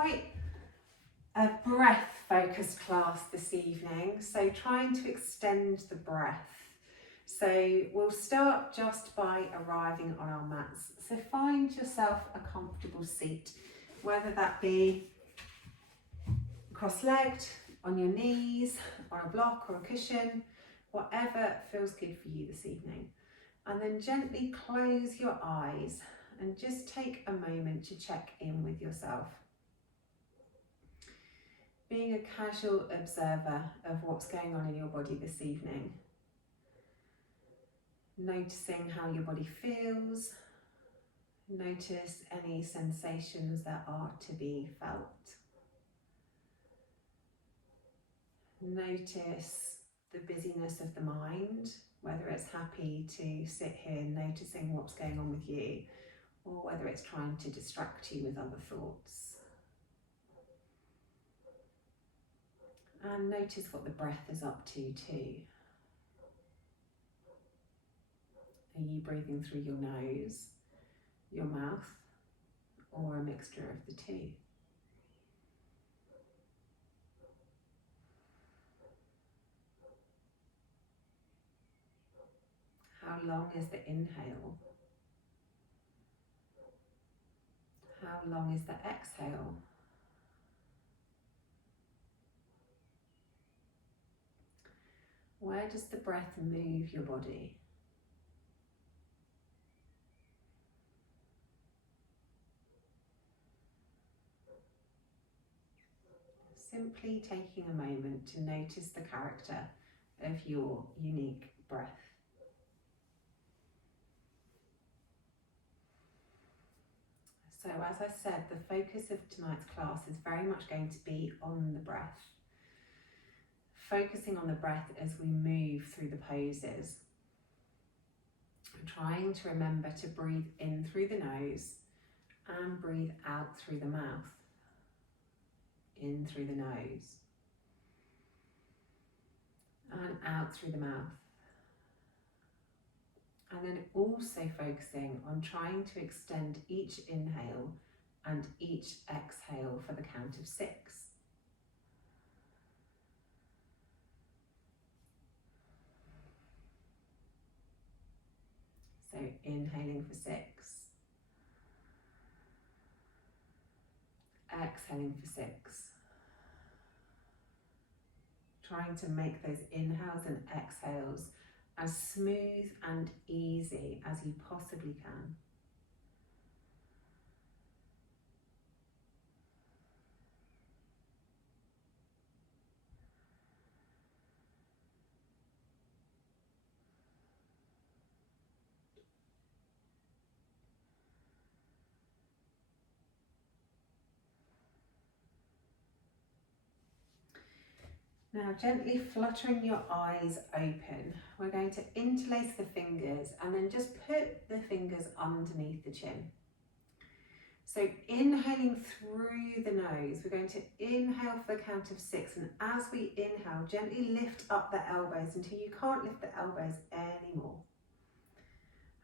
quite a breath focused class this evening, so trying to extend the breath. So we'll start just by arriving on our mats. So find yourself a comfortable seat, whether that be cross-legged, on your knees, on a block or a cushion, whatever feels good for you this evening. And then gently close your eyes and just take a moment to check in with yourself. Being a casual observer of what's going on in your body this evening. Noticing how your body feels. Notice any sensations that are to be felt. Notice the busyness of the mind, whether it's happy to sit here noticing what's going on with you, or whether it's trying to distract you with other thoughts. And notice what the breath is up to too. Are you breathing through your nose, your mouth, or a mixture of the two? How long is the inhale? How long is the exhale? Where does the breath move your body? Simply taking a moment to notice the character of your unique breath. So as I said, the focus of tonight's class is very much going to be on the breath. Focusing on the breath as we move through the poses. Trying to remember to breathe in through the nose and breathe out through the mouth. In through the nose and out through the mouth. And then also focusing on trying to extend each inhale and each exhale for the count of 6. So inhaling for 6, exhaling for 6. Trying to make those inhales and exhales as smooth and easy as you possibly can. Now gently fluttering your eyes open, we're going to interlace the fingers and then just put the fingers underneath the chin. So inhaling through the nose, we're going to inhale for the count of 6, and as we inhale, gently lift up the elbows until you can't lift the elbows anymore.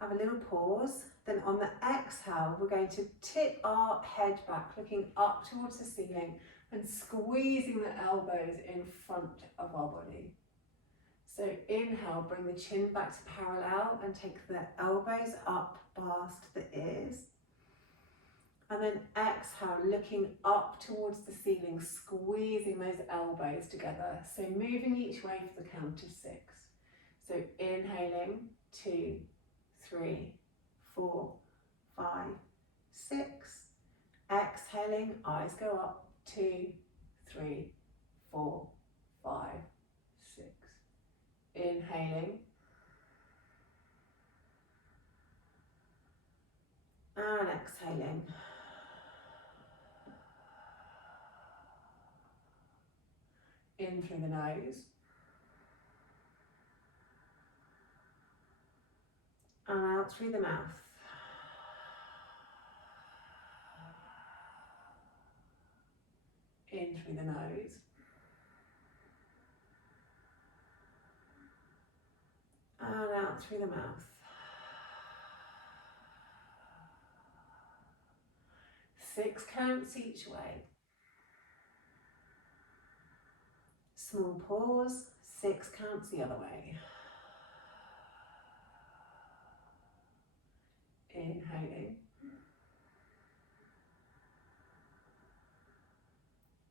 Have a little pause, then on the exhale, we're going to tip our head back, looking up towards the ceiling and squeezing the elbows in front of our body. So inhale, bring the chin back to parallel and take the elbows up past the ears. And then exhale, looking up towards the ceiling, squeezing those elbows together. So moving each way for the count of 6. So inhaling, 2, 3, 4, 5, 6. Exhaling, eyes go up, 2, 3, 4, 5, 6. Inhaling. And exhaling. In through the nose. And out through the mouth. In through the nose. And out through the mouth. 6 counts each way. Small pause, 6 counts the other way. Inhaling.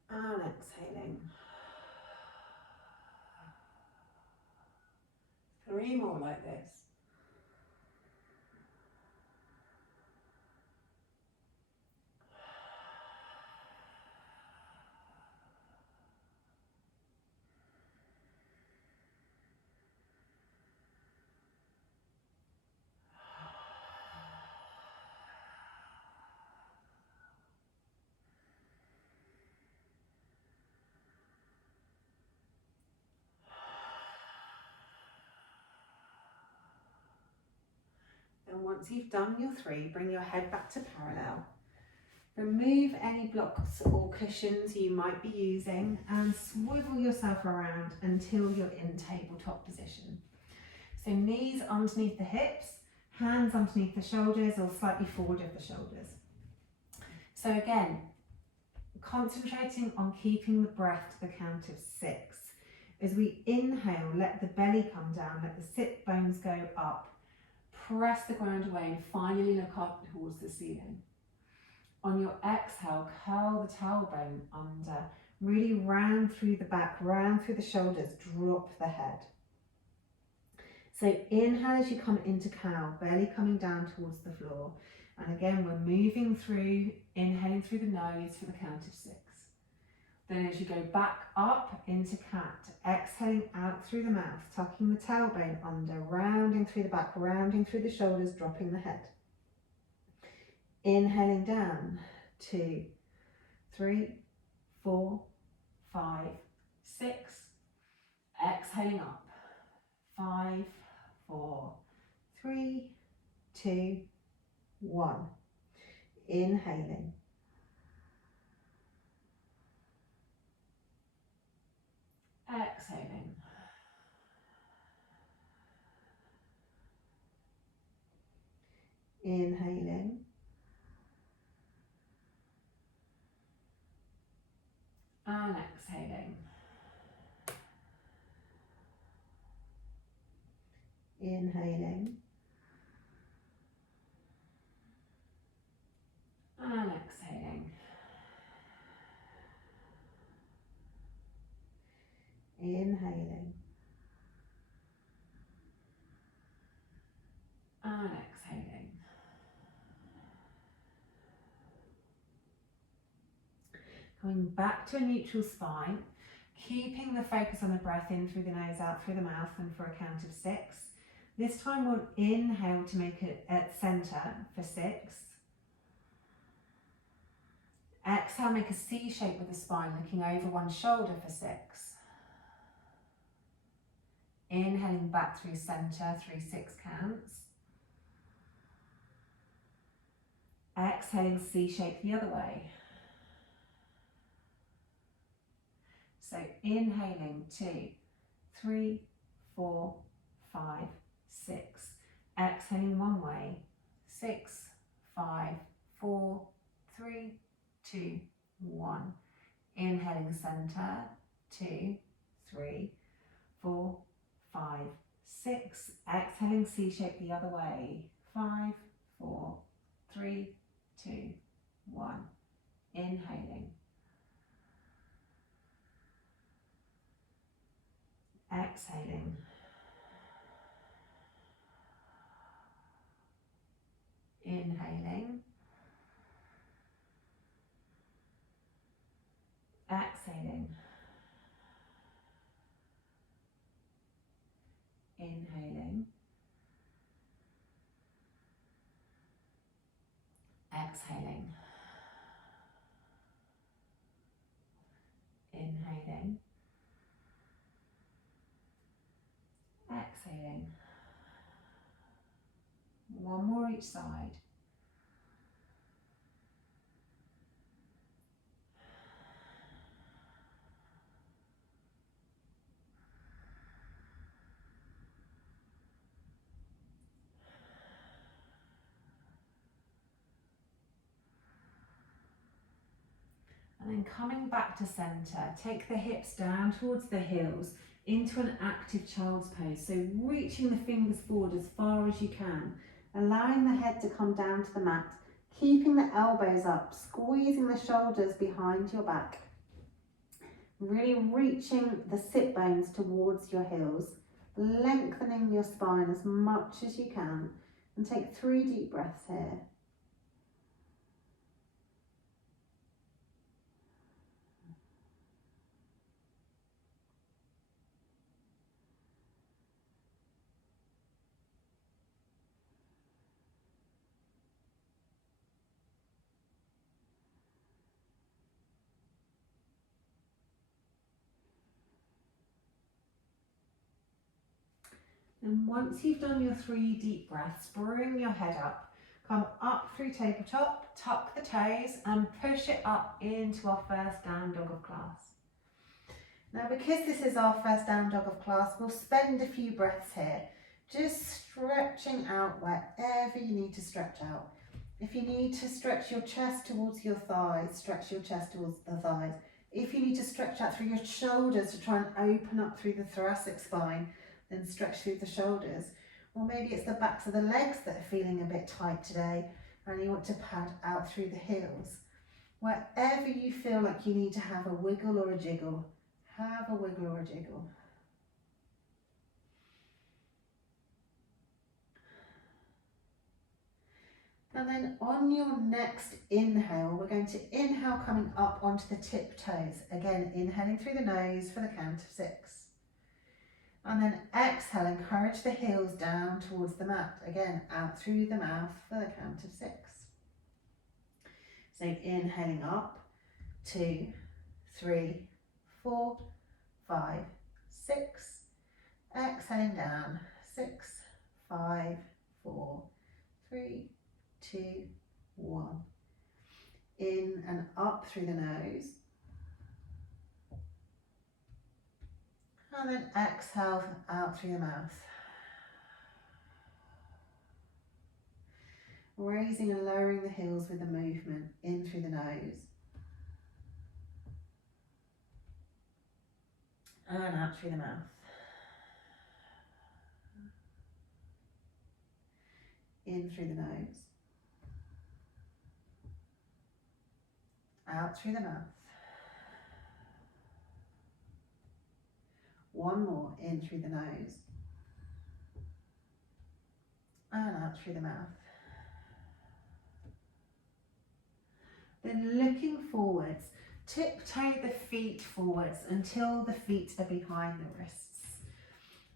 And exhaling. 3 more like this. And once you've done your 3, bring your head back to parallel. Remove any blocks or cushions you might be using and swivel yourself around until you're in tabletop position. So knees underneath the hips, hands underneath the shoulders or slightly forward of the shoulders. So again, concentrating on keeping the breath to the count of 6. As we inhale, let the belly come down, let the sit bones go up. Press the ground away and finally look up towards the ceiling. On your exhale, curl the tailbone under, really round through the back, round through the shoulders, drop the head. So inhale as you come into cow, belly coming down towards the floor. And again, we're moving through, inhaling through the nose for the count of 6. Then as you go back up into cat, exhaling out through the mouth, tucking the tailbone under, rounding through the back, rounding through the shoulders, dropping the head. Inhaling down, 2, 3, 4, 5, 6. Exhaling up, 5, 4, 3, 2, 1. Inhaling. Exhaling. Inhaling. And exhaling. Inhaling. And exhaling. Inhaling. And exhaling. Coming back to a neutral spine, keeping the focus on the breath in through the nose, out through the mouth, and for a count of 6. This time we'll inhale to make it at centre for 6. Exhale, make a C shape with the spine, looking over one shoulder for 6. Inhaling back through centre, 3 6 counts. Exhaling, C shape the other way. So inhaling, 2, 3, 4, 5, 6. Exhaling one way, 6, 5, 4, 3, 2, 1. Inhaling centre, 2, 3, 4, 5, 6. Exhaling, C shape the other way, 5, 4, 3, 2, 1. Inhaling. Exhaling. Inhaling. Exhaling. Inhaling. Exhaling. Inhaling. Exhaling. One more each side. And then coming back to center, take the hips down towards the heels into an active child's pose. So reaching the fingers forward as far as you can, allowing the head to come down to the mat, keeping the elbows up, squeezing the shoulders behind your back. Really reaching the sit bones towards your heels, lengthening your spine as much as you can, and take 3 deep breaths here. And once you've done your 3 deep breaths, bring your head up, come up through tabletop, tuck the toes and push it up into our first down dog of class. Now because this is our first down dog of class, we'll spend a few breaths here, just stretching out wherever you need to stretch out. If you need to stretch your chest towards your thighs, stretch your chest towards the thighs. If you need to stretch out through your shoulders to try and open up through the thoracic spine, then stretch through the shoulders. Or maybe it's the backs of the legs that are feeling a bit tight today and you want to pad out through the heels. Wherever you feel like you need to have a wiggle or a jiggle, have a wiggle or a jiggle. And then on your next inhale, we're going to inhale coming up onto the tiptoes. Again, inhaling through the nose for the count of 6. And then exhale, encourage the heels down towards the mat. Again, out through the mouth for the count of 6. So inhaling up, 2, 3, 4, 5, 6. Exhaling down, 6, 5, 4, 3, 2, 1. In and up through the nose. And then exhale out through the mouth. Raising and lowering the heels with the movement in through the nose. And out through the mouth. In through the nose. Out through the mouth. One more, in through the nose. And out through the mouth. Then looking forwards, tiptoe the feet forwards until the feet are behind the wrists.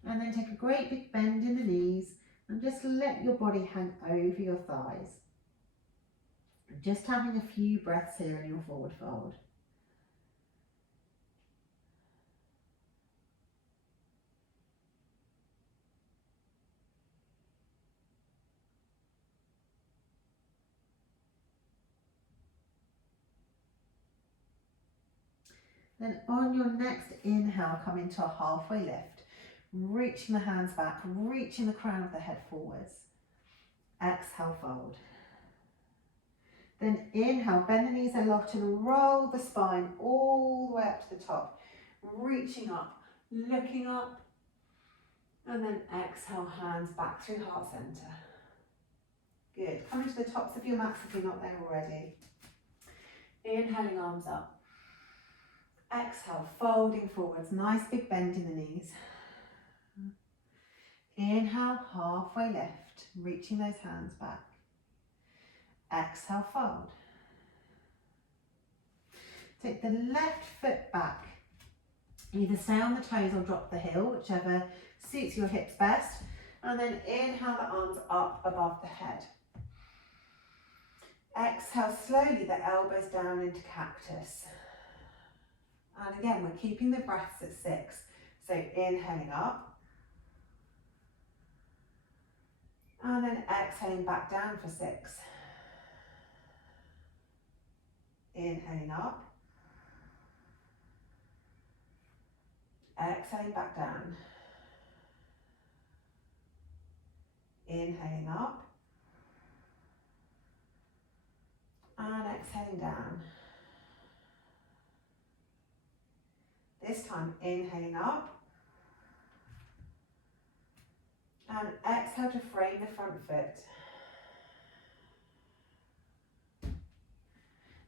And then take a great big bend in the knees and just let your body hang over your thighs. Just having a few breaths here in your forward fold. Then on your next inhale, come into a halfway lift, reaching the hands back, reaching the crown of the head forwards. Exhale, fold. Then inhale, bend the knees a lot and roll the spine all the way up to the top, reaching up, looking up, and then exhale, hands back through heart center. Good. Come into the tops of your mats if you're not there already. Inhaling, arms up. Exhale, folding forwards, nice big bend in the knees. Inhale, halfway lift, reaching those hands back. Exhale, fold. Take the left foot back. Either stay on the toes or drop the heel, whichever suits your hips best. And then inhale the arms up above the head. Exhale slowly the elbows down into cactus. And again, we're keeping the breaths at 6. So inhaling up. And then exhaling back down for 6. Inhaling up. Exhaling back down. Inhaling up. And exhaling down. This time, inhaling up. And exhale to frame the front foot.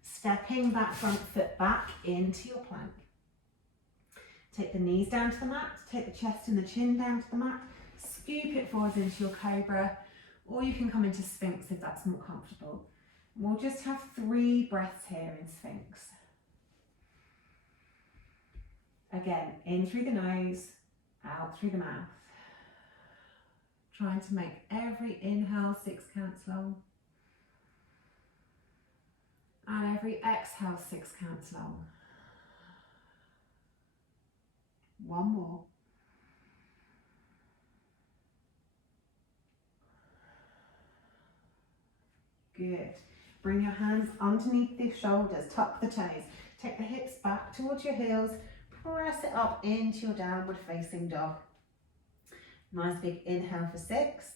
Stepping that front foot back into your plank. Take the knees down to the mat, take the chest and the chin down to the mat, scoop it forwards into your cobra, or you can come into Sphinx if that's more comfortable. We'll just have 3 breaths here in Sphinx. Again, in through the nose, out through the mouth. Trying to make every inhale 6 counts long. And every exhale 6 counts long. One more. Good. Bring your hands underneath the shoulders, tuck the toes. Take the hips back towards your heels. Press it up into your downward facing dog. Nice big inhale for 6.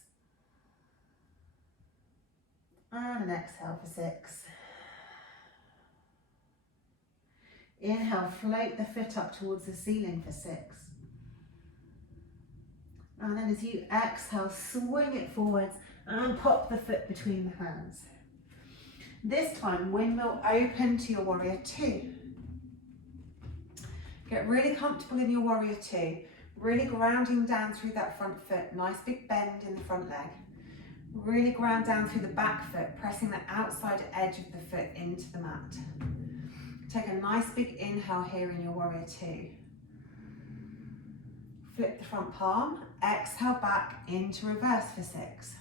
And an exhale for 6. Inhale, float the foot up towards the ceiling for 6. And then as you exhale, swing it forwards and pop the foot between the hands. This time, windmill open to your warrior 2. Get really comfortable in your warrior 2, really grounding down through that front foot, nice big bend in the front leg. Really ground down through the back foot, pressing the outside edge of the foot into the mat. Take a nice big inhale here in your warrior 2. Flip the front palm, exhale back into reverse for 6.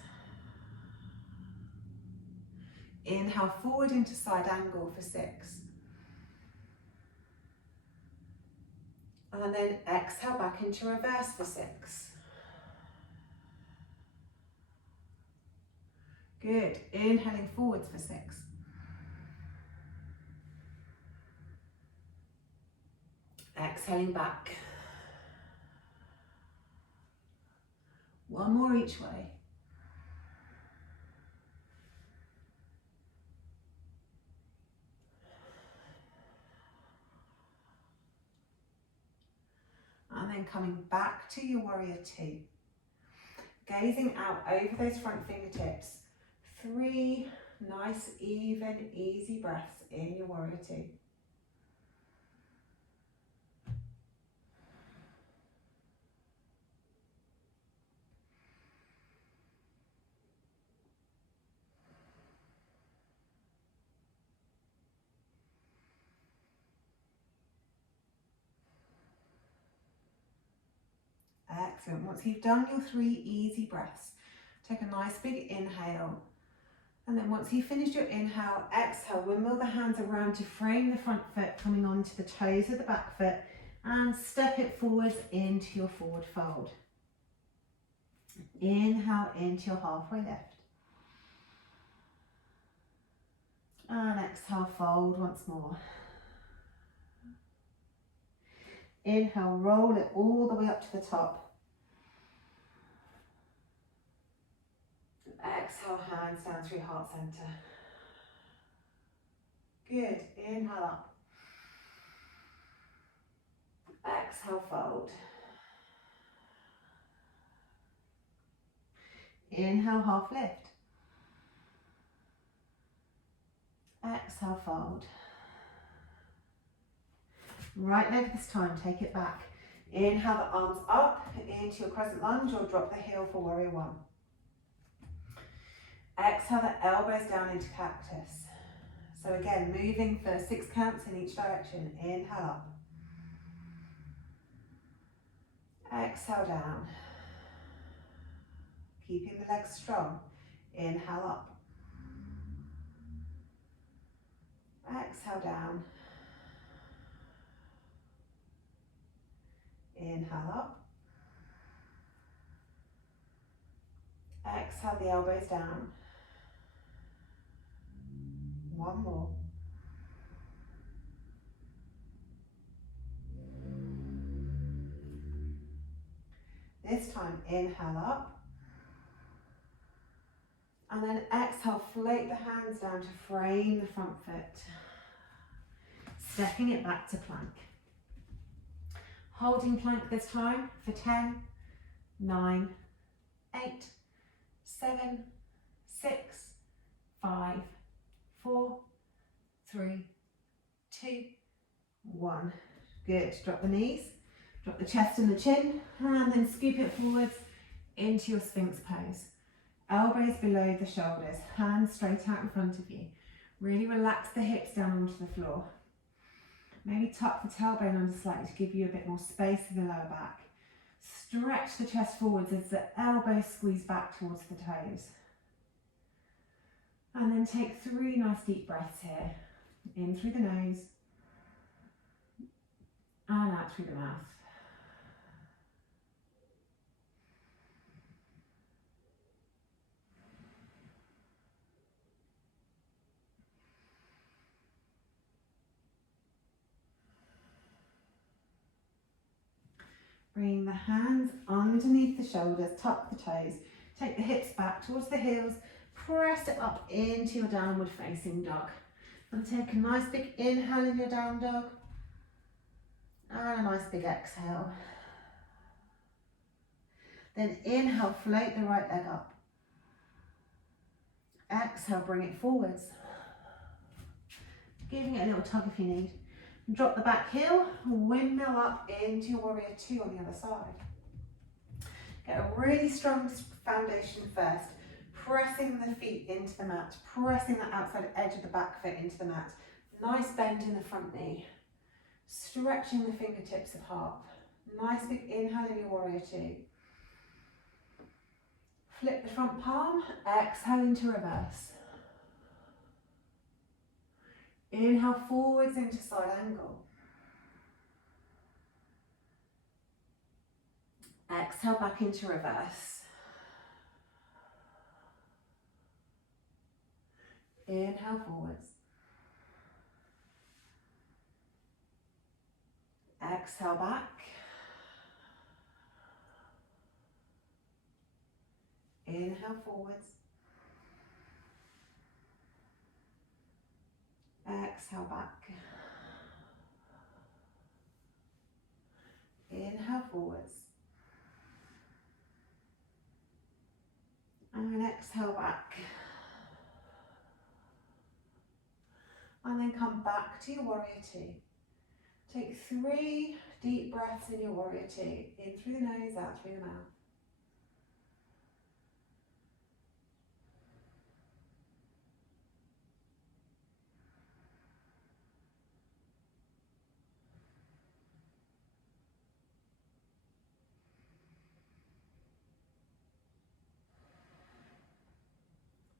Inhale forward into side angle for 6. And then exhale back into reverse for 6. Good. Inhaling forwards for 6. Exhaling back. One more each way. And then coming back to your warrior 2. Gazing out over those front fingertips. 3 nice, even, easy breaths in your warrior 2. Excellent. Once you've done your 3 easy breaths, take a nice big inhale. And then once you've finished your inhale, exhale, windmill the hands around to frame the front foot, coming onto the toes of the back foot, and step it forwards into your forward fold. Inhale into your halfway lift. And exhale, fold once more. Inhale, roll it all the way up to the top. Exhale, hands down through heart center. Good. Inhale up. Exhale, fold. Inhale, half lift. Exhale, fold. Right leg this time, take it back. Inhale the arms up into your crescent lunge or drop the heel for warrior 1. Exhale the elbows down into cactus. So again, moving for 6 counts in each direction. Inhale up. Exhale down. Keeping the legs strong. Inhale up. Exhale down. Inhale up. Exhale the elbows down. One more. This time, inhale up. And then exhale, float the hands down to frame the front foot. Stepping it back to plank. Holding plank this time for 10, 9, 8, 7, 6, 5, 4, 3, 2, 1. Good. Drop the knees, drop the chest and the chin, and then scoop it forwards into your Sphinx pose. Elbows below the shoulders, hands straight out in front of you. Really relax the hips down onto the floor. Maybe tuck the tailbone under slightly to give you a bit more space in the lower back. Stretch the chest forwards as the elbows squeeze back towards the toes. And then take 3 nice deep breaths here. In through the nose and out through the mouth. Bring the hands underneath the shoulders, tuck the toes, take the hips back towards the heels, press it up into your downward facing dog. And take a nice big inhale in your down dog and a nice big exhale. Then inhale, float the right leg up. Exhale, bring it forwards. Giving it a little tug if you need. Drop the back heel, windmill up into your warrior 2 on the other side. Get a really strong foundation first, pressing the feet into the mat, pressing the outside edge of the back foot into the mat. Nice bend in the front knee, stretching the fingertips apart. Nice big inhale in your warrior 2. Flip the front palm, exhale into reverse. Inhale forwards into side angle. Exhale back into reverse. Inhale forwards. Exhale back. Inhale forwards. Exhale back. Inhale forwards. And exhale back. And then come back to your warrior 2. Take 3 deep breaths in your warrior 2. In through the nose, out through the mouth.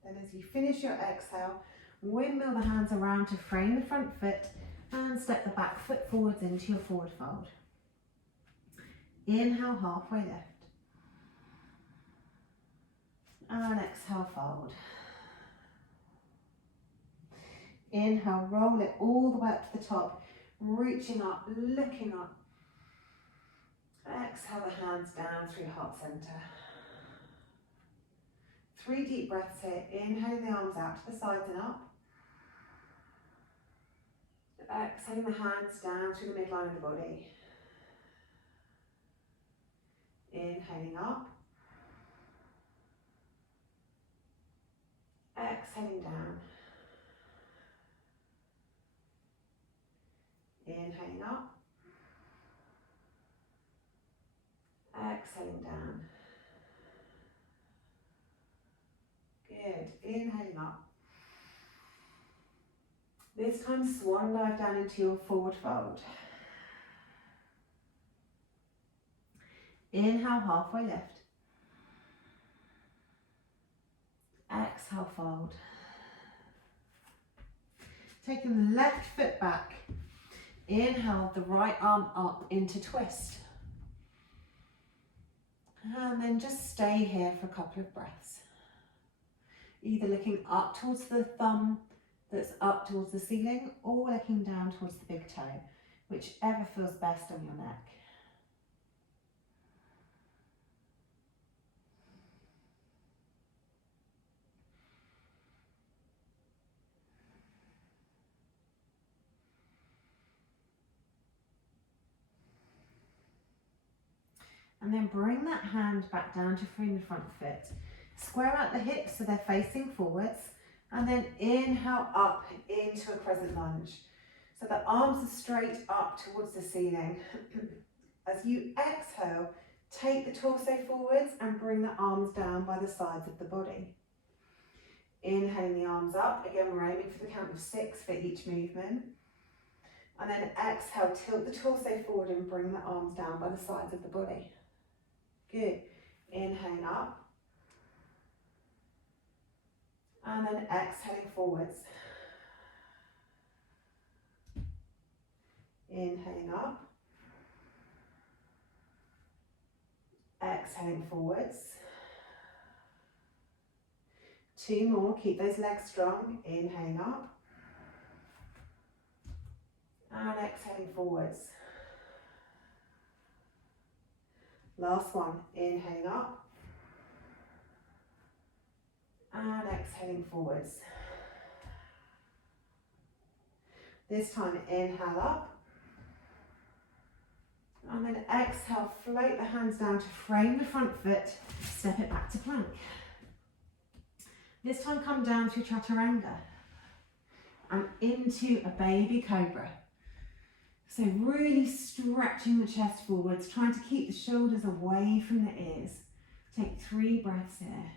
Then as you finish your exhale, windmill the hands around to frame the front foot and step the back foot forwards into your forward fold. Inhale, halfway lift. And exhale, fold. Inhale, roll it all the way up to the top, reaching up, looking up. Exhale the hands down through heart center. 3 deep breaths here. Inhaling the arms out to the sides and up. Exhaling the hands down through the midline of the body. Inhaling up. Exhaling down. Inhaling up. Exhaling down. Good. Inhaling up. This time swan dive down into your forward fold. Inhale, halfway lift. Exhale, fold. Taking the left foot back. Inhale, the right arm up into twist. And then just stay here for a couple of breaths. Either looking up towards the thumb that's up towards the ceiling or looking down towards the big toe, whichever feels best on your neck. And then bring that hand back down to frame the front foot. Square out the hips so they're facing forwards. And then inhale up into a crescent lunge. So the arms are straight up towards the ceiling. As you exhale, take the torso forwards and bring the arms down by the sides of the body. Inhaling the arms up. Again, we're aiming for the count of 6 for each movement. And then exhale, tilt the torso forward and bring the arms down by the sides of the body. Good. Inhaling up. And then exhaling forwards. Inhaling up. Exhaling forwards. 2 more, keep those legs strong. Inhaling up. And exhaling forwards. Last one, inhaling up. And exhaling forwards. This time, inhale up. And then exhale, float the hands down to frame the front foot, step it back to plank. This time come down to chaturanga and into a baby cobra. So really stretching the chest forwards, trying to keep the shoulders away from the ears. Take 3 breaths here.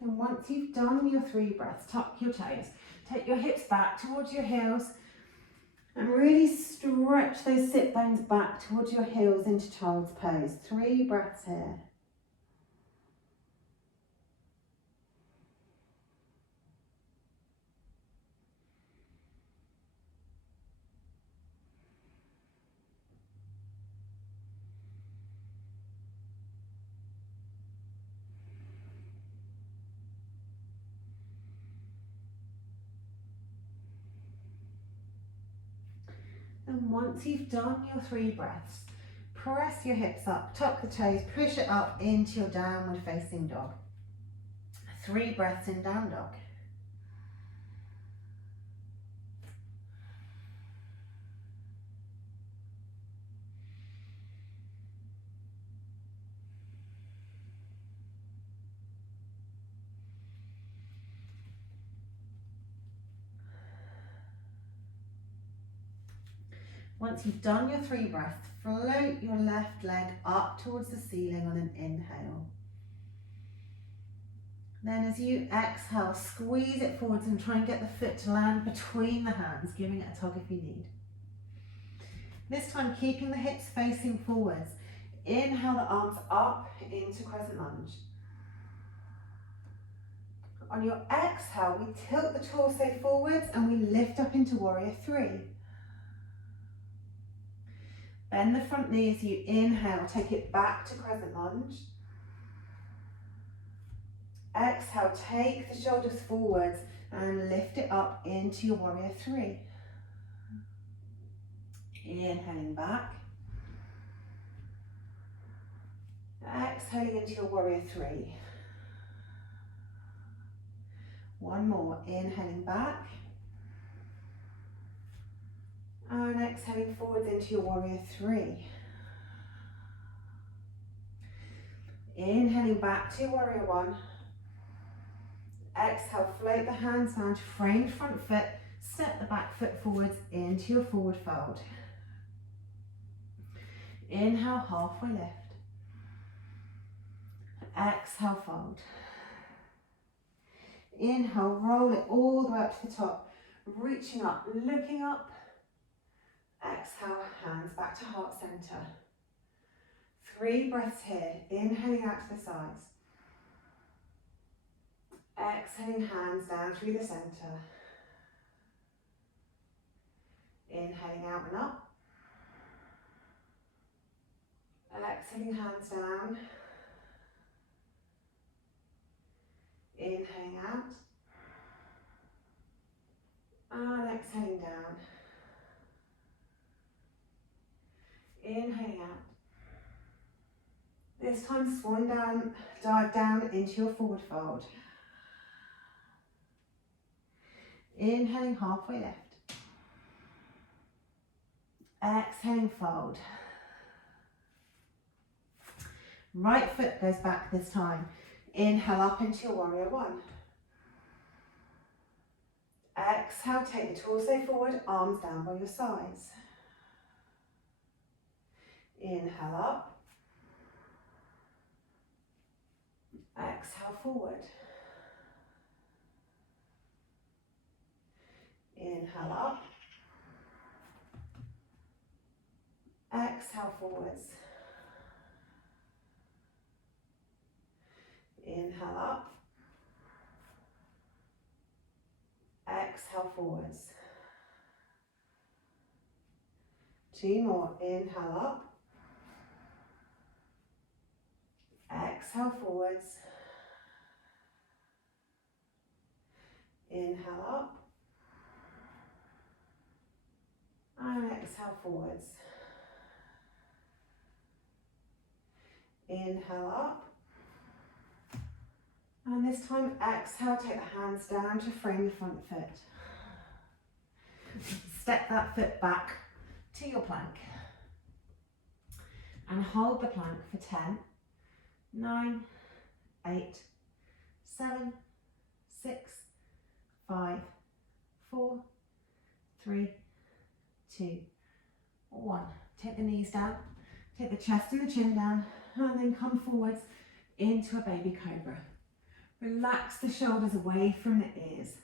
And once you've done your 3 breaths, tuck your toes. Take your hips back towards your heels and really stretch those sit bones back towards your heels into child's pose. 3 breaths here. And once you've done your 3 breaths, press your hips up, tuck the toes, push it up into your downward facing dog. 3 breaths in down dog. Once you've done your 3 breaths, float your left leg up towards the ceiling on an inhale. Then as you exhale, squeeze it forwards and try and get the foot to land between the hands, giving it a tug if you need. This time, keeping the hips facing forwards. Inhale the arms up into crescent lunge. On your exhale, we tilt the torso forwards and we lift up into warrior 3. Bend the front knee as you inhale, take it back to crescent lunge. Exhale, take the shoulders forwards and lift it up into your warrior 3. Inhaling back. Exhaling into your warrior 3. One more, inhaling back. And exhaling forwards into your warrior 3. Inhaling back to warrior 1. Exhale, float the hands down to frame the front foot, step the back foot forwards into your forward fold. Inhale, halfway lift. Exhale, fold. Inhale, roll it all the way up to the top, reaching up, looking up. Exhale, hands back to heart center. 3 breaths here, inhaling out to the sides. Exhaling, hands down through the center. Inhaling out and up. Exhaling, hands down. Inhaling out. And exhaling down. this time swan down, dive down into your forward fold. Inhaling halfway left. Exhaling fold. Right foot goes back this time. Inhale up into your warrior one. Exhale, take the torso forward, arms down by your sides. Inhale up. Exhale forward. Inhale up. Exhale forwards. Inhale up. Exhale forwards. Two more. Inhale up. Exhale forwards. Inhale up. And exhale forwards. Inhale up. And this time, exhale, take the hands down to frame the front foot. Step that foot back to your plank. And hold the plank for 10, 9, 8, 7, 6, 5, 4, 3, 2, 1. Take the knees down, take the chest and the chin down, and then come forwards into a baby cobra. Relax the shoulders away from the ears.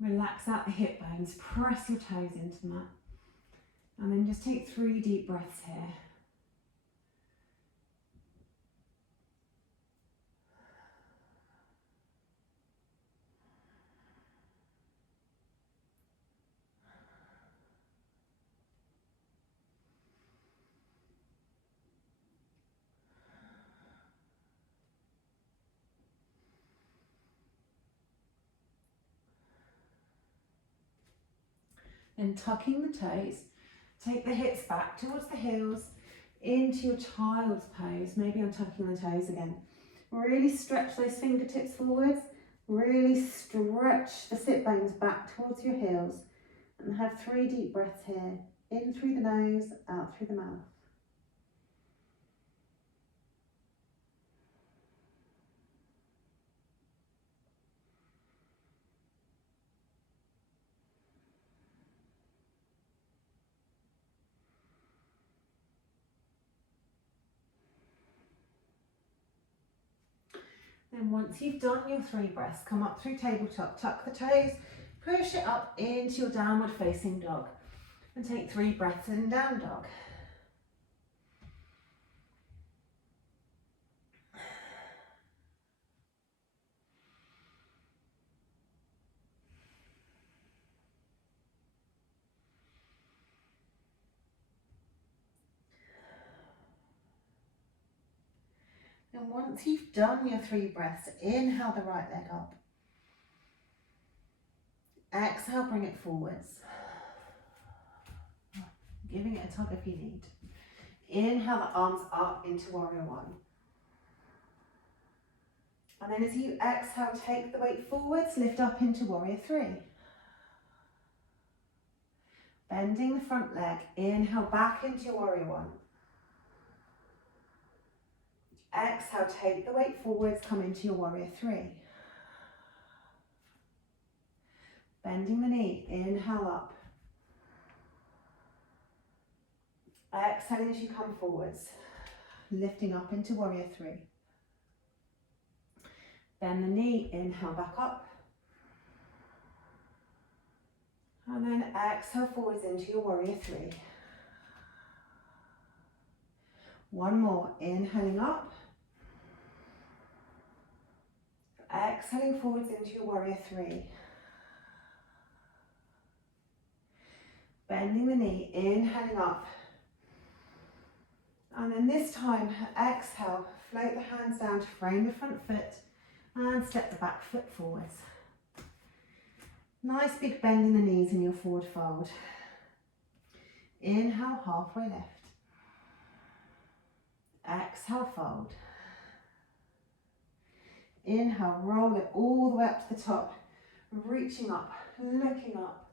Relax out the hip bones, press your toes into the mat. And then just take 3 deep breaths here. Then tucking the toes, take the hips back towards the heels, into your child's pose. Maybe I'm tucking the toes again. Really stretch those fingertips forwards. Really stretch the sit bones back towards your heels. And have 3 deep breaths here. In through the nose, out through the mouth. Then once you've done your 3 breaths, come up through tabletop, tuck the toes, push it up into your downward facing dog. And take 3 breaths in down dog. And once you've done your 3 breaths, inhale the right leg up. Exhale, bring it forwards. Giving it a tug if you need. Inhale the arms up into warrior one. And then as you exhale, take the weight forwards, lift up into warrior three. Bending the front leg, inhale back into warrior one. Exhale, take the weight forwards, come into your warrior three. Bending the knee, inhale up. Exhaling as you come forwards, lifting up into warrior three. Bend the knee, inhale back up. And then exhale forwards into your warrior three. One more, inhaling up. Exhaling forwards into your warrior three. Bending the knee, inhaling up. And then this time, exhale, float the hands down to frame the front foot and step the back foot forwards. Nice big bend in the knees in your forward fold. Inhale, halfway left. Exhale, fold. Inhale, roll it all the way up to the top, reaching up, looking up.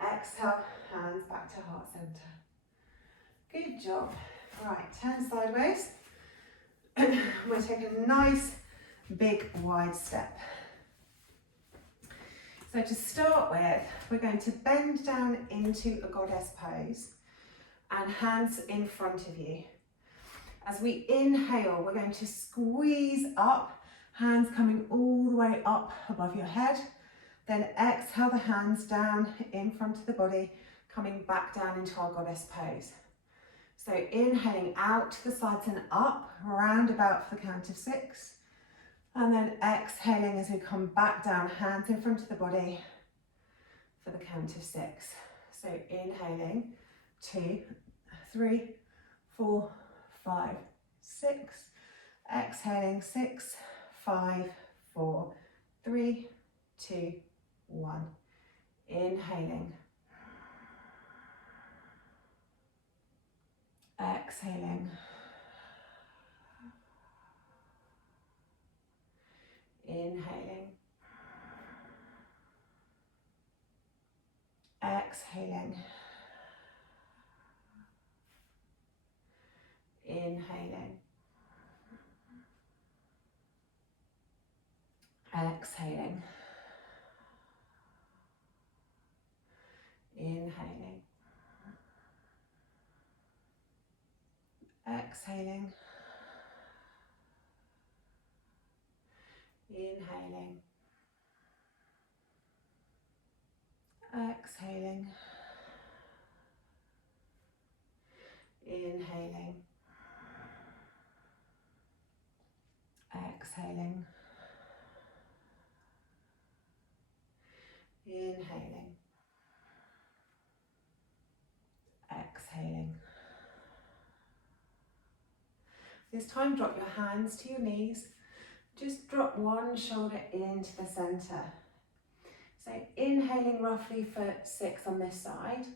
Exhale, hands back to heart center. Good job. Right, turn sideways. We'll take a nice, big, wide step. So to start with, we're going to bend down into a goddess pose and hands in front of you. As we inhale, we're going to squeeze up, hands coming all the way up above your head. Then exhale the hands down in front of the body, coming back down into our goddess pose. So inhaling out to the sides and up, round about for the count of 6. And then exhaling as we come back down, hands in front of the body for the count of 6. So inhaling, 2, 3, 4, 5, 6. Exhaling, 6, 5, 4, 3, 2, 1. Inhaling. Exhaling. Inhaling. Exhaling. Inhaling. Exhaling. Inhaling. Exhaling. Inhaling. Exhaling. Inhaling. Exhaling. Inhaling. Exhaling. This time, drop your hands to your knees. Just drop one shoulder into the center. So inhaling roughly for 6 on this side,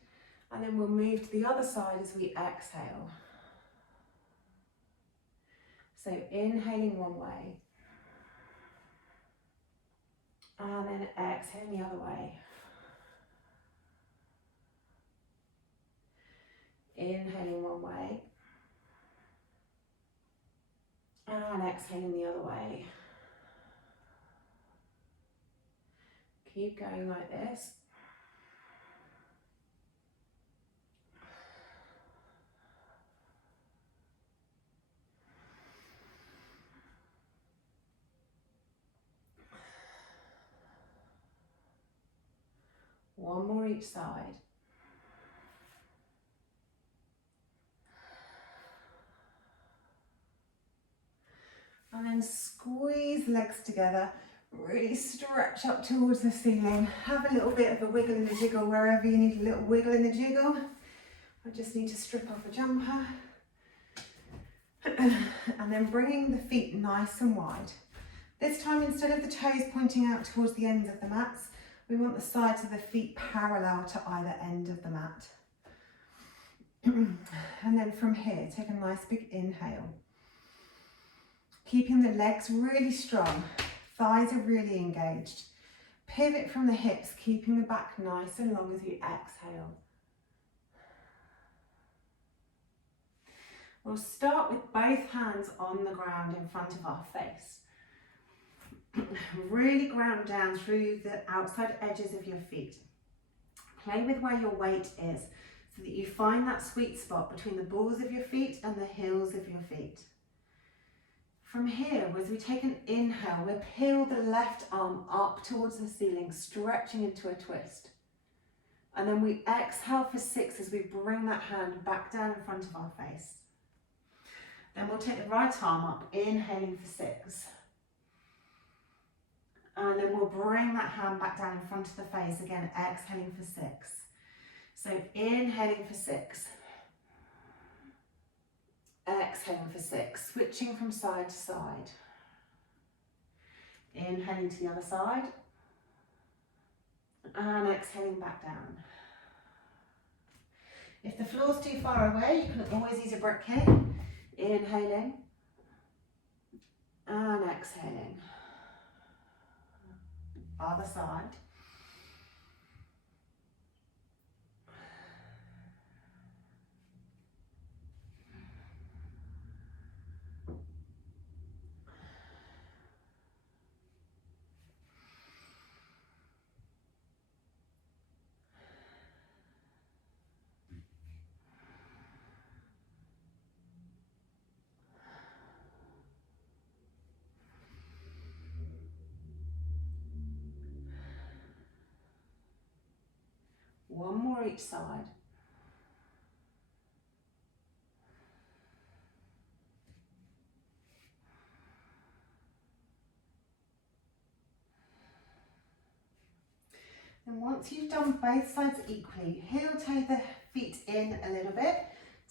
and then we'll move to the other side as we exhale. So inhaling one way, and then exhaling the other way. Inhaling one way, and exhaling the other way. Keep going like this. One more each side. And then squeeze legs together, really stretch up towards the ceiling. Have a little bit of a wiggle and a jiggle wherever you need a little wiggle and a jiggle. I just need to strip off a jumper. And then bringing the feet nice and wide. This time, instead of the toes pointing out towards the ends of the mats, we want the sides of the feet parallel to either end of the mat. And then from here, take a nice big inhale. Keeping the legs really strong, thighs are really engaged. Pivot from the hips, keeping the back nice and long as you exhale. We'll start with both hands on the ground in front of our face. Really ground down through the outside edges of your feet. Play with where your weight is so that you find that sweet spot between the balls of your feet and the heels of your feet. From here, as we take an inhale, we'll peel the left arm up towards the ceiling, stretching into a twist. And then we exhale for 6 as we bring that hand back down in front of our face. Then we'll take the right arm up, inhaling for 6. And then we'll bring that hand back down in front of the face, again, exhaling for 6. So inhaling for 6. Exhaling for 6, switching from side to side. Inhaling to the other side. And exhaling back down. If the floor's too far away, you can always use a brick in. Inhaling. And exhaling. Other side. One more each side. And once you've done both sides equally, heel toe the feet in a little bit,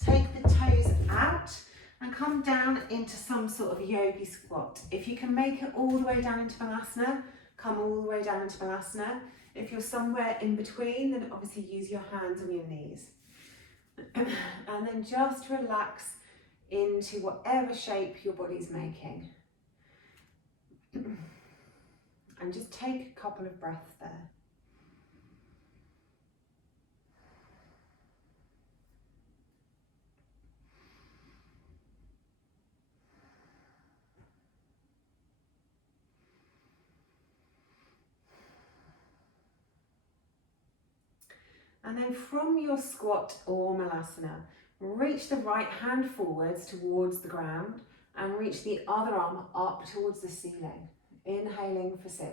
take the toes out and come down into some sort of yogi squat. If you can make it all the way down into Balasana, come all the way down into Balasana. If you're somewhere in between, then obviously use your hands on your knees. And then just relax into whatever shape your body's making. And just take a couple of breaths there. And then from your squat or Malasana, reach the right hand forwards towards the ground and reach the other arm up towards the ceiling. Inhaling for 6.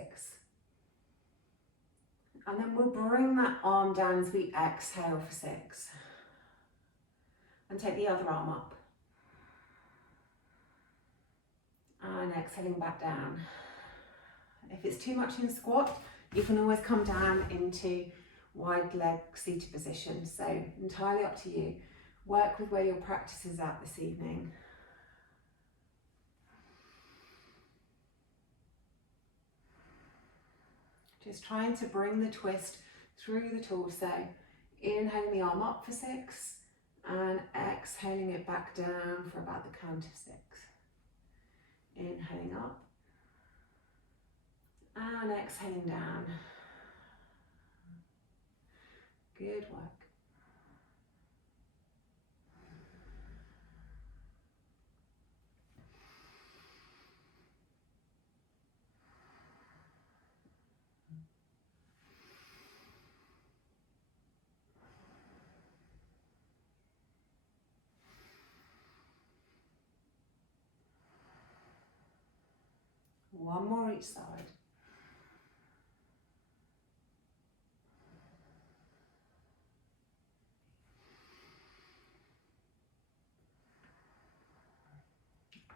And then we'll bring that arm down as we exhale for 6. And take the other arm up. And exhaling back down. If it's too much in squat, you can always come down into wide leg seated position. So entirely up to you. Work with where your practice is at this evening. Just trying to bring the twist through the torso. Inhaling the arm up for 6 and exhaling it back down for about the count of 6. Inhaling up and exhaling down. Good work. One more each side.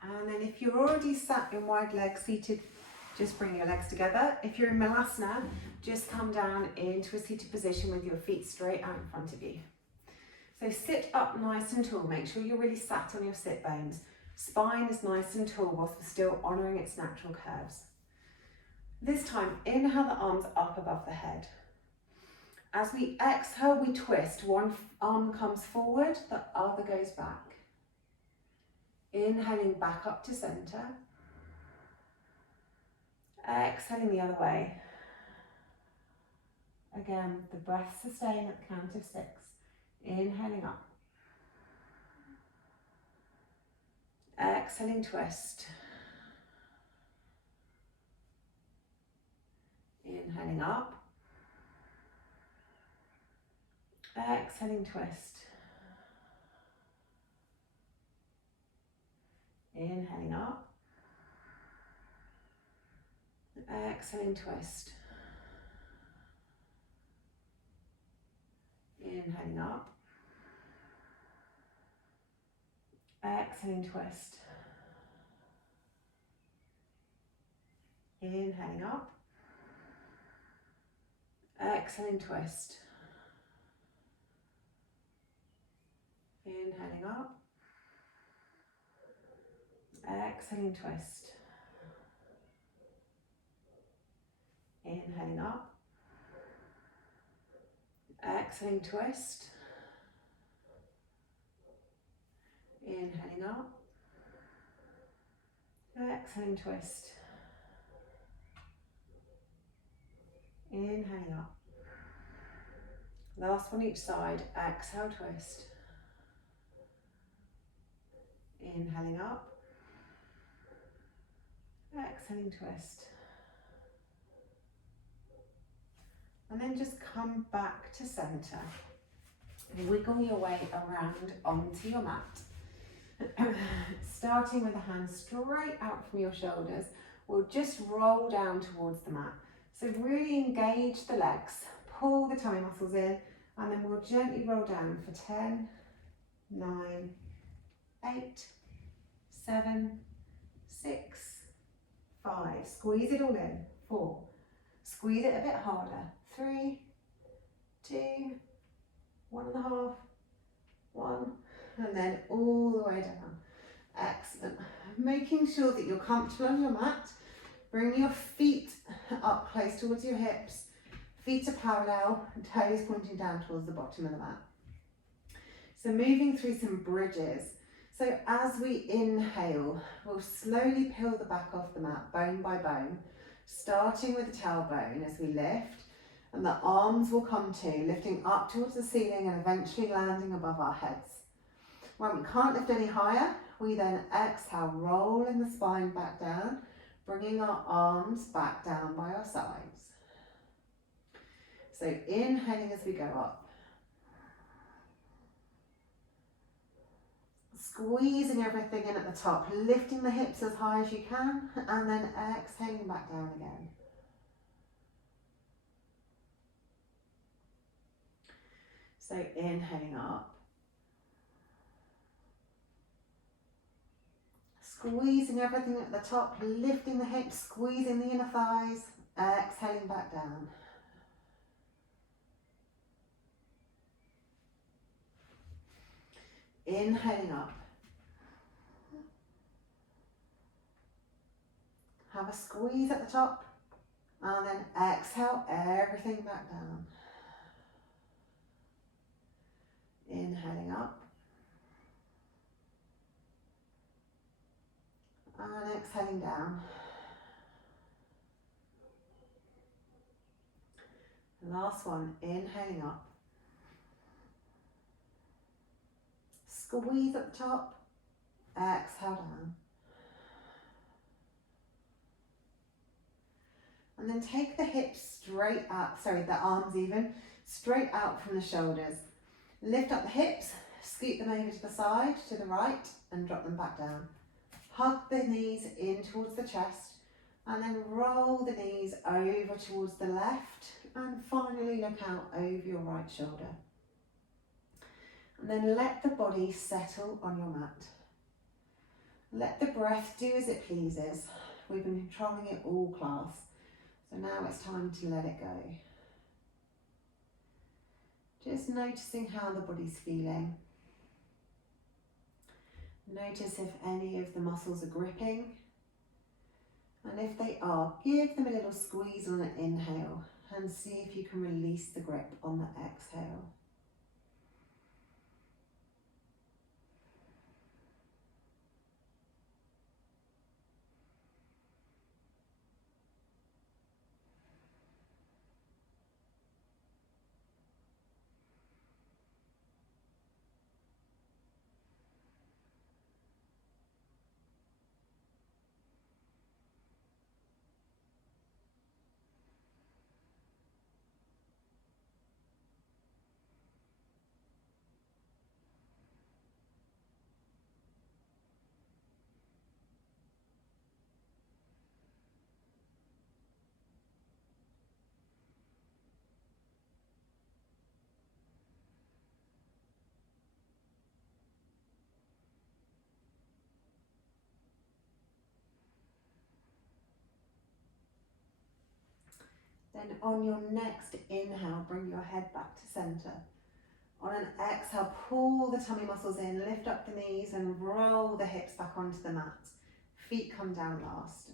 And then if you're already sat in wide leg seated, just bring your legs together. If you're in Malasana, just come down into a seated position with your feet straight out in front of you. So sit up nice and tall. Make sure you're really sat on your sit bones. Spine is nice and tall whilst we're still honouring its natural curves. This time, inhale the arms up above the head. As we exhale, we twist. One arm comes forward, the other goes back. Inhaling back up to centre. Exhaling the other way. Again, the breath sustain at the count of 6. Inhaling up. Exhaling, twist. Inhaling up. Exhaling, twist. Inhaling up. Exhaling, twist. Inhaling up. Exhaling, twist. Inhaling up. Exhaling, twist. Inhaling up. Exhaling, twist. Inhaling up. Exhaling, twist. Inhaling up. Exhaling, twist. Inhaling up. Last one each side. Exhale, twist. Inhaling up. Exhaling, twist. And then just come back to centre. Wiggle your way around onto your mat. Starting with the hands straight out from your shoulders, we'll just roll down towards the mat. So really engage the legs, pull the tummy muscles in, and then we'll gently roll down for 10, 9, 8, 7, 6, 5. Squeeze it all in. 4. Squeeze it a bit harder. 3, 2, 1.5, 1, and then all the way down. Excellent. Making sure that you're comfortable on your mat. Bring your feet up close towards your hips. Feet are parallel, toes pointing down towards the bottom of the mat. So moving through some bridges. So as we inhale, we'll slowly peel the back off the mat, bone by bone, starting with the tailbone as we lift, and the arms will come to, lifting up towards the ceiling and eventually landing above our heads. When we can't lift any higher, we then exhale, rolling the spine back down, bringing our arms back down by our sides. So inhaling as we go up. Squeezing everything in at the top, lifting the hips as high as you can, and then exhaling back down again. So inhaling up. Squeezing everything at the top, lifting the hips, squeezing the inner thighs, exhaling back down. Inhaling up. Have a squeeze at the top, and then exhale everything back down. Inhaling up. And exhaling down. Last one, inhaling up. Squeeze at the top, exhale down. And then take the hips straight out, the arms even, straight out from the shoulders. Lift up the hips, scoot them over to the side, to the right, and drop them back down. Hug the knees in towards the chest, and then roll the knees over towards the left, and finally look out over your right shoulder. And then let the body settle on your mat. Let the breath do as it pleases. We've been controlling it all class, so now it's time to let it go. Just noticing how the body's feeling. Notice if any of the muscles are gripping, and if they are, give them a little squeeze on an inhale and see if you can release the grip on the exhale. Then on your next inhale, bring your head back to centre. On an exhale, pull the tummy muscles in, lift up the knees and roll the hips back onto the mat. Feet come down last.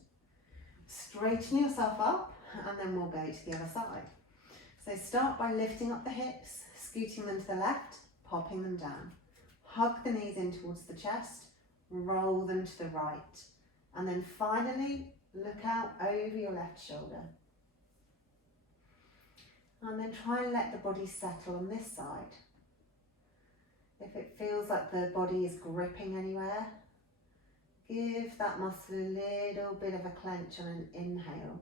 Straighten yourself up, and then we'll go to the other side. So start by lifting up the hips, scooting them to the left, popping them down. Hug the knees in towards the chest, roll them to the right. And then finally, look out over your left shoulder. And then try and let the body settle on this side. If it feels like the body is gripping anywhere, give that muscle a little bit of a clench on an inhale.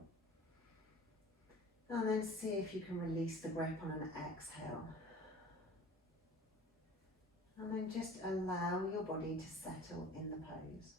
And then see if you can release the grip on an exhale. And then just allow your body to settle in the pose.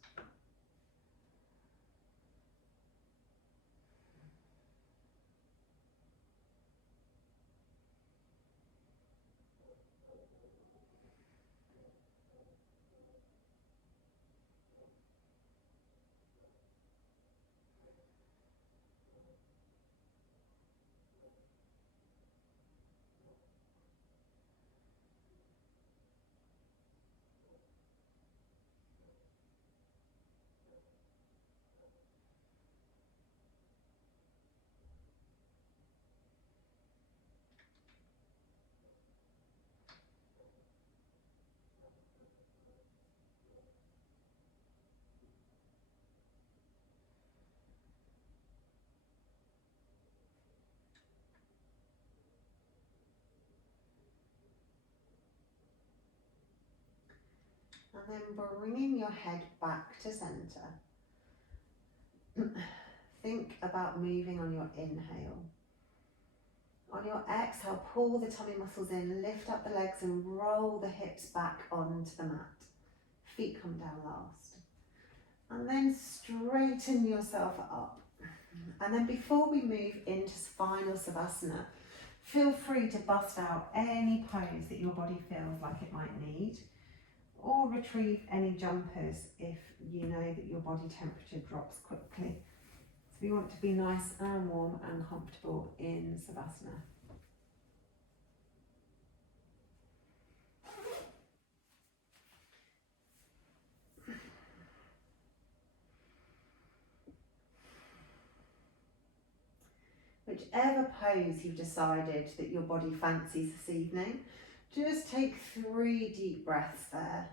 And then bringing your head back to centre. Think about moving on your inhale. On your exhale, pull the tummy muscles in, lift up the legs and roll the hips back onto the mat. Feet come down last. And then straighten yourself up. And then before we move into final Savasana, feel free to bust out any pose that your body feels like it might need, or retrieve any jumpers if you know that your body temperature drops quickly. So we want to be nice and warm and comfortable in Savasana. Whichever pose you've decided that your body fancies this evening, just take 3 deep breaths there.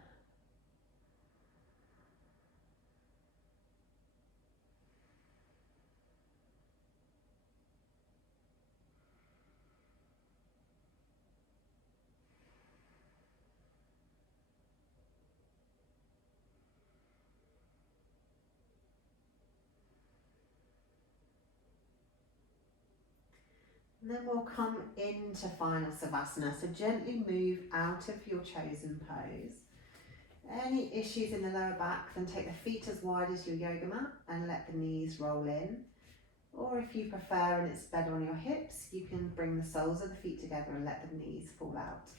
And then we'll come into final Savasana. So gently move out of your chosen pose. Any issues in the lower back, then take the feet as wide as your yoga mat and let the knees roll in. Or if you prefer and it's better on your hips, you can bring the soles of the feet together and let the knees fall out.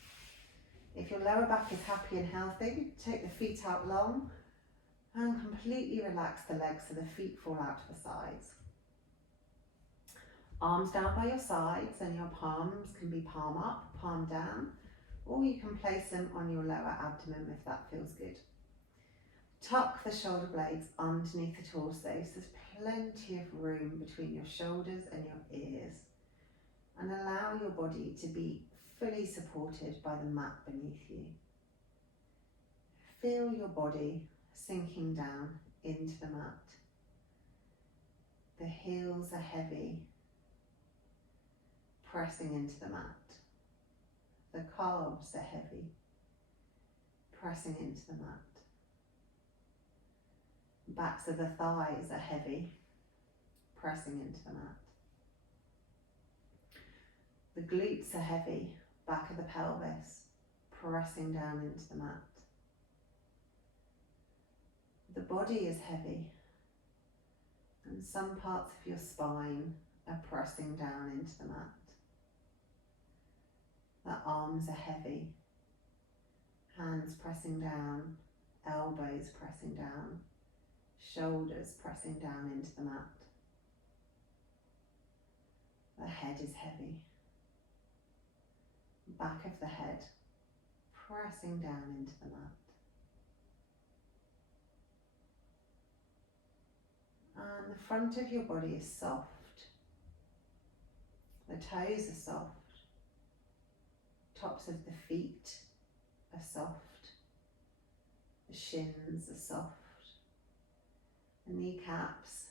If your lower back is happy and healthy, take the feet out long and completely relax the legs so the feet fall out to the sides. Arms down by your sides and your palms can be palm up, palm down, or you can place them on your lower abdomen if that feels good. Tuck the shoulder blades underneath the torso so there's plenty of room between your shoulders and your ears. And allow your body to be fully supported by the mat beneath you. Feel your body sinking down into the mat. The heels are heavy, pressing into the mat. The calves are heavy, pressing into the mat. Backs of the thighs are heavy, pressing into the mat. The glutes are heavy, back of the pelvis, pressing down into the mat. The body is heavy, and some parts of your spine are pressing down into the mat. The arms are heavy, hands pressing down, elbows pressing down, shoulders pressing down into the mat. The head is heavy, back of the head pressing down into the mat. And the front of your body is soft. The toes are soft. Tops of the feet are soft. The shins are soft. The kneecaps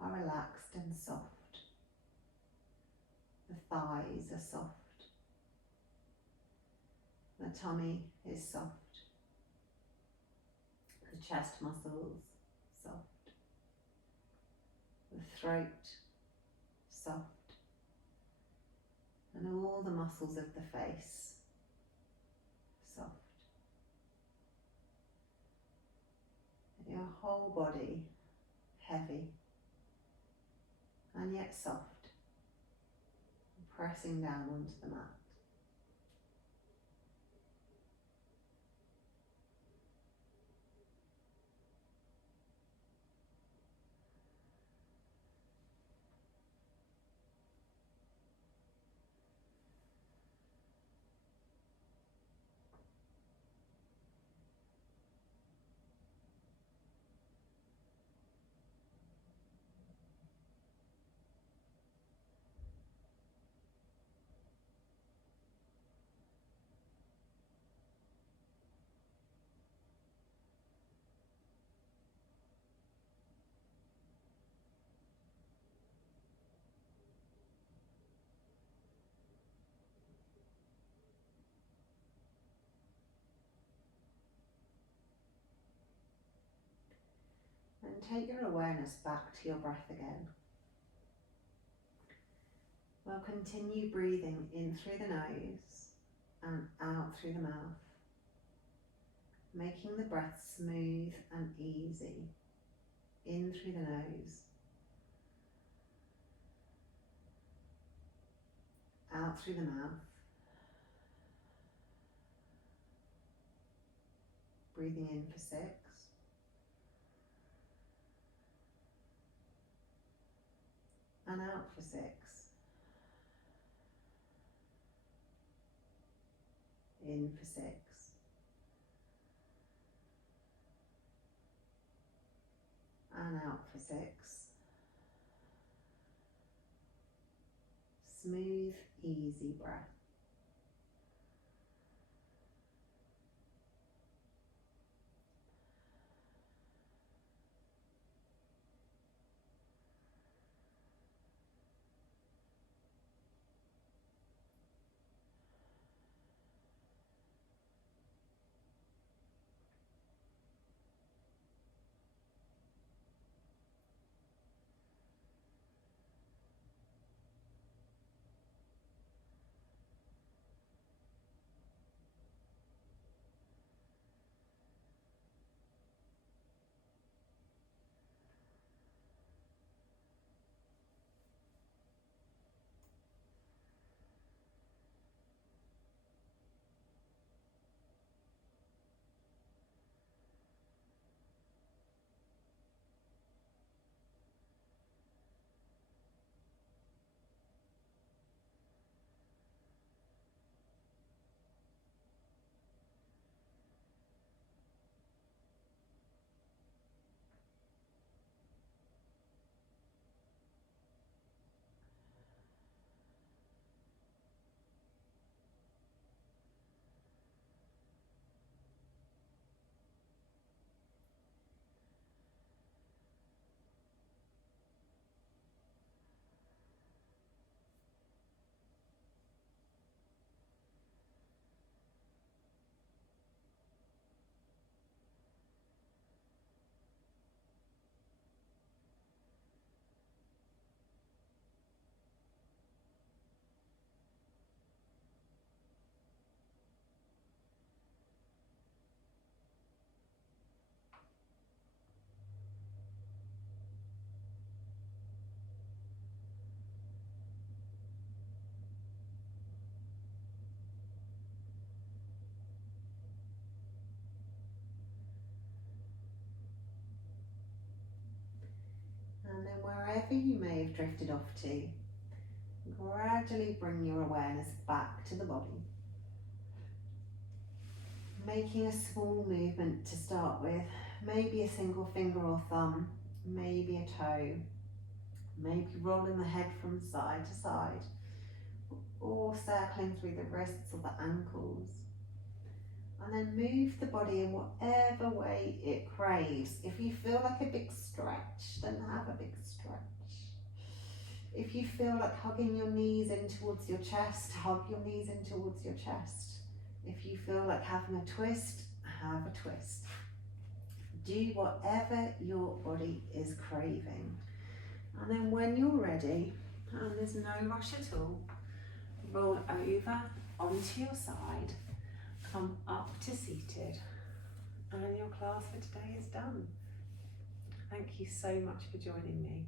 are relaxed and soft. The thighs are soft. The tummy is soft. The chest muscles soft. The throat soft. And all the muscles of the face soft. Your whole body heavy and yet soft, pressing down onto the mat. And take your awareness back to your breath again. We'll continue breathing in through the nose and out through the mouth, making the breath smooth and easy. In through the nose, out through the mouth, breathing in for 6, and out for 6. In for 6. And out for 6. Smooth, easy breath. And then wherever you may have drifted off to, gradually bring your awareness back to the body. Making a small movement to start with, maybe a single finger or thumb, maybe a toe, maybe rolling the head from side to side, or circling through the wrists or the ankles. And then move the body in whatever way it craves. If you feel like a big stretch, then have a big stretch. If you feel like hugging your knees in towards your chest, hug your knees in towards your chest. If you feel like having a twist, have a twist. Do whatever your body is craving. And then when you're ready, and there's no rush at all, roll over onto your side, come up to seated, and your class for today is done. Thank you so much for joining me.